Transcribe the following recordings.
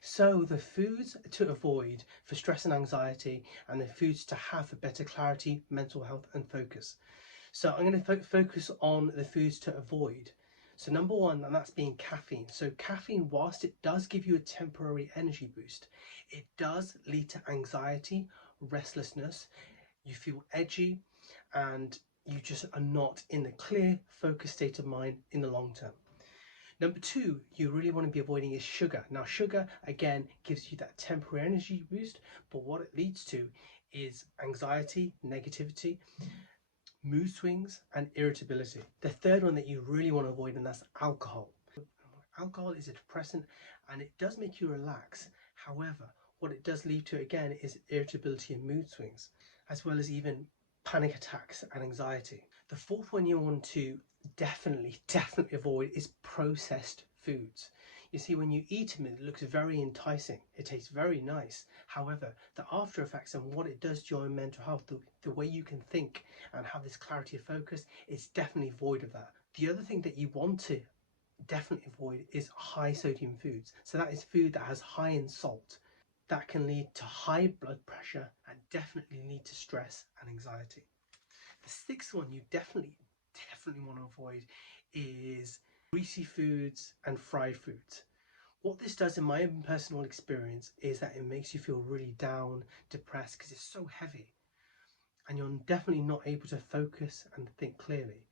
So the foods to avoid for stress and anxiety, and the foods to have for better clarity, mental health and focus. So I'm going to focus on the foods to avoid. So number one, and that's being caffeine. So caffeine, whilst it does give you a temporary energy boost, it does lead to anxiety, restlessness. You feel edgy, and you just are not in the clear, focused state of mind in the long term. Number two, you really want to be avoiding is sugar. Now, sugar again gives you that temporary energy boost, but what it leads to is anxiety, negativity, mood swings, and irritability. The third one that you really want to avoid, and that's alcohol. Alcohol is a depressant and it does make you relax. However, what it does lead to again is irritability and mood swings, as well as even panic attacks and anxiety. The fourth one you want to definitely avoid is processed foods. You see, when you eat them, it looks very enticing. It tastes very nice. However, the after effects and what it does to your mental health, the way you can think and have this clarity of focus, is definitely void of that. The other thing that you want to definitely avoid is high sodium foods. So that is food that has high in salt. That can lead to high blood pressure and definitely lead to stress and anxiety. The sixth one you definitely want to avoid is greasy foods and fried foods. What this does in my own personal experience is that it makes you feel really down, depressed, because it's so heavy and you're definitely not able to focus and think clearly.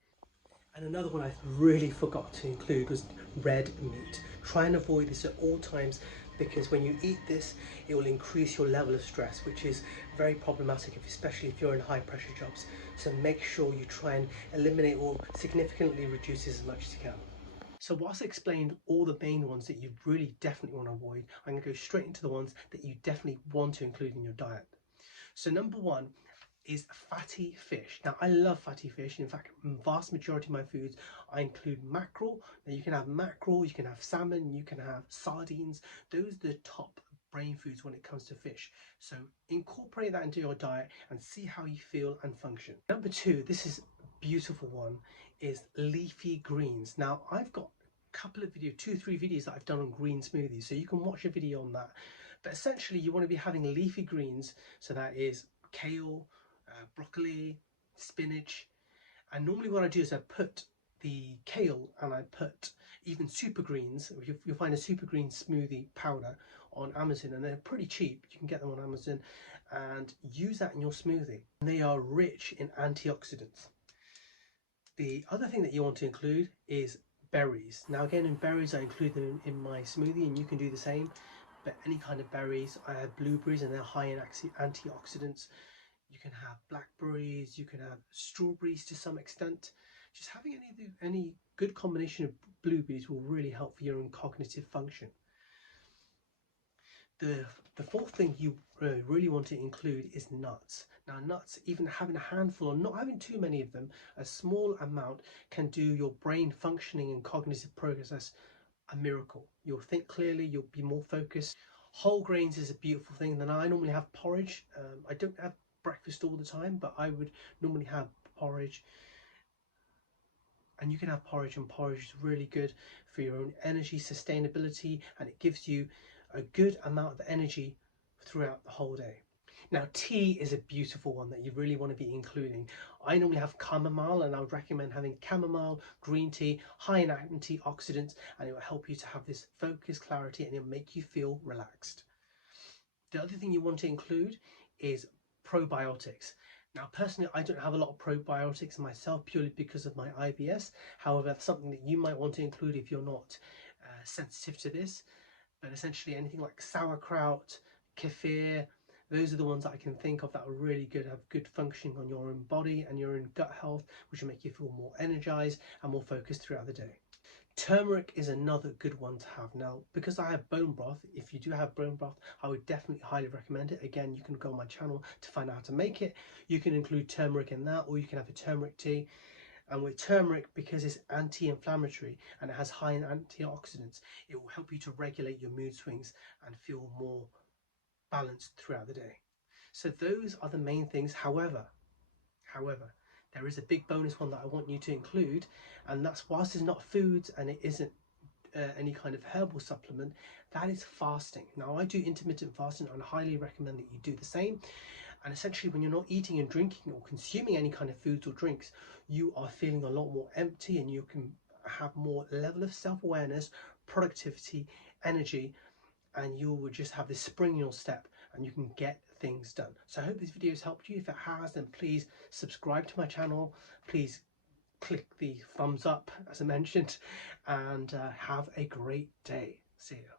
And another one I really forgot to include was red meat. Try and avoid this at all times, because when you eat this, it will increase your level of stress, which is very problematic, especially if you're in high pressure jobs. So make sure you try and eliminate or significantly reduce this as much as you can. So whilst I explained all the main ones that you really definitely want to avoid, I'm going to go straight into the ones that you definitely want to include in your diet. So number one is fatty fish. Now, I love fatty fish. In fact, vast majority of my foods, I include mackerel. Now, you can have mackerel, you can have salmon, you can have sardines. Those are the top brain foods when it comes to fish. So incorporate that into your diet and see how you feel and function. Number two, this is a beautiful one, is leafy greens. Now, I've got a couple of videos, 2-3 videos that I've done on green smoothies, so you can watch a video on that. But essentially, you want to be having leafy greens, so that is kale, broccoli, spinach. And normally what I do is I put the kale and I put even super greens. You'll find a super green smoothie powder on Amazon, and they're pretty cheap. You can get them on Amazon and use that in your smoothie. And they are rich in antioxidants. The other thing that you want to include is berries. Now again, in berries I include them in my smoothie, and you can do the same. But any kind of berries, I have blueberries and they're high in antioxidants. You can have blackberries, you can have strawberries to some extent. Just having any good combination of blueberries will really help for your own cognitive function. The fourth thing you really want to include is nuts. Now nuts, even having a handful or not having too many of them, a small amount can do your brain functioning and cognitive progress a miracle. You'll think clearly, you'll be more focused. Whole grains is a beautiful thing. Then I normally have porridge. I don't have breakfast all the time, but I would normally have porridge. And you can have porridge, and porridge is really good for your own energy sustainability, and it gives you a good amount of energy throughout the whole day. Now, tea is a beautiful one that you really want to be including. I normally have chamomile, and I would recommend having chamomile, green tea, high in antioxidants, and it will help you to have this focus, clarity, and it'll make you feel relaxed. The other thing you want to include is probiotics. Now, personally, I don't have a lot of probiotics myself purely because of my IBS. However, that's something that you might want to include if you're not sensitive to this. But essentially, anything like sauerkraut, kefir, those are the ones that I can think of that are really good, have good functioning on your own body and your own gut health, which will make you feel more energized and more focused throughout the day. Turmeric is another good one to have. Now, because I have bone broth, if you do have bone broth, I would definitely highly recommend it. Again, you can go on my channel to find out how to make it. You can include turmeric in that, or you can have a turmeric tea. And with turmeric, because it's anti-inflammatory and it has high in antioxidants, it will help you to regulate your mood swings and feel more balanced throughout the day. So those are the main things. However, there is a big bonus one that I want you to include, and that's, whilst it's not foods and it isn't any kind of herbal supplement, that is fasting. Now I do intermittent fasting and I highly recommend that you do the same. And essentially, when you're not eating and drinking or consuming any kind of foods or drinks, you are feeling a lot more empty, and you can have more level of self-awareness, productivity, energy, and you will just have this spring in your step and you can get things done. So I hope this video has helped you. If it has, then please subscribe to my channel. Please click the thumbs up, as I mentioned, and have a great day. See you.